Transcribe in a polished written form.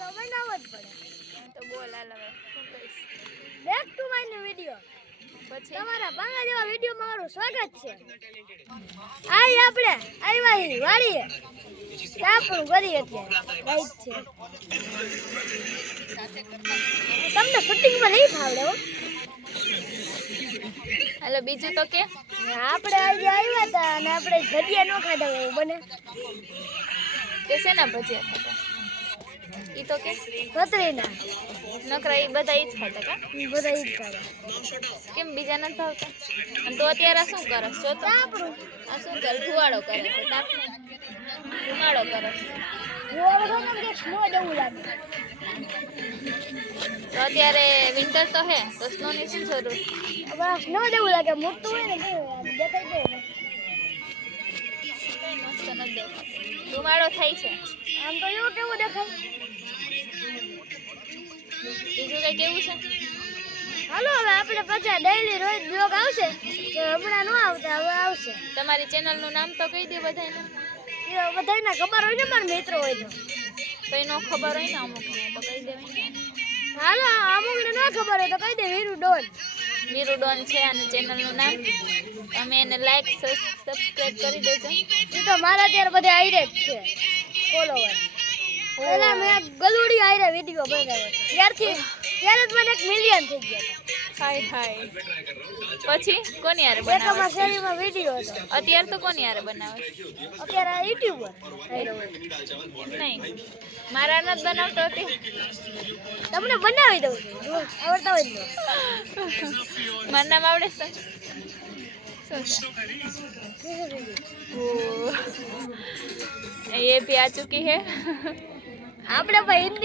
તો બનાવવો જ પડે. તો બોલ હાલ હવે શું કહીશ બેક ટુ માય વિડિયો. પછી તમારા ભાંગા જેવા વિડિયોમાં મારું સ્વાગત છે. આઈ આપણે આવ્યા હી વાડીએ. તાપણું કરી એટલે રાઈટ છે. તમને શૂટિંગમાં નહીં ફાવડે હો. હાલો બીજું તો કે આપણે આજે આવ્યા હતા અને આપણે ભજીયા ન ખાધા હોય બને કે શેના ભજીયા ખાતા ઈ તો કે કતરીના નકરા ઈ બધા ઈ જ ખાતા કા બધા ઈ જ ખાધા. કેમ બીજા નથી ભાવતા અને તો અત્યારે શું કરસ જો તો તાપણું આ શું કરે ધુવાડો કરે છે તાપને ધુમાડો કરે છે હું કે સ્નો જેવું લાગે. તો અત્યારે વિન્ટર તો હે તો સ્નો ની શું જરૂર હવે સ્નો જેવું લાગે મોટું હોય ને કેવું દેખાય છે કઈ મસ્ત નથી દેખાતું ધુમાડો થાય છે આમ તો એવું કેવું દેખાય. બીજું કઈ કેવું છે હાલો હવે આપણે પાછા ડેઈલી રોજ બ્લોગ આવશે તો હમણાં ન આવતા હવે આવશે. તમારી ચેનલ નું નામ તો કહી દે બધાને એ બધાને ખબર હોય ને મારા મિત્રો હોય તો. કઈ નો ખબર હોય ને અમુક ને તો કહી દેવાય ને હાલો અમુકને ન ખબર હોય તો કહી દે વીરુ ડોન. વીરુ ડોન છે અને ચેનલ નું નામ તમે એને લાઈક સબસ્ક્રાઇબ કરી દેજો. એ તો મારા અત્યારે બધા આઈરે જ છે ફોલોવર. પેલા મેં ગલુડી આઈરે વિડિયો બનાવ્યો ત્યારથી ત્યારે જ મને 1 મિલિયન થઈ ગયા. હાય હાય પછી કોની યારે એકમાં બનાવે શેરીમાં વિડિયો હતો. અત્યારે તો કોની યારે બનાવે અત્યારે યુટ્યુબર આઈરો નહીં મારા નથી બનાવતો હતી તમને બનાવી દઉં છું જો આવડતા હોય તો. મારું નામ આવડે છે શું છે ये भी आ चुकी है આપણે ભાઈ હિન્દી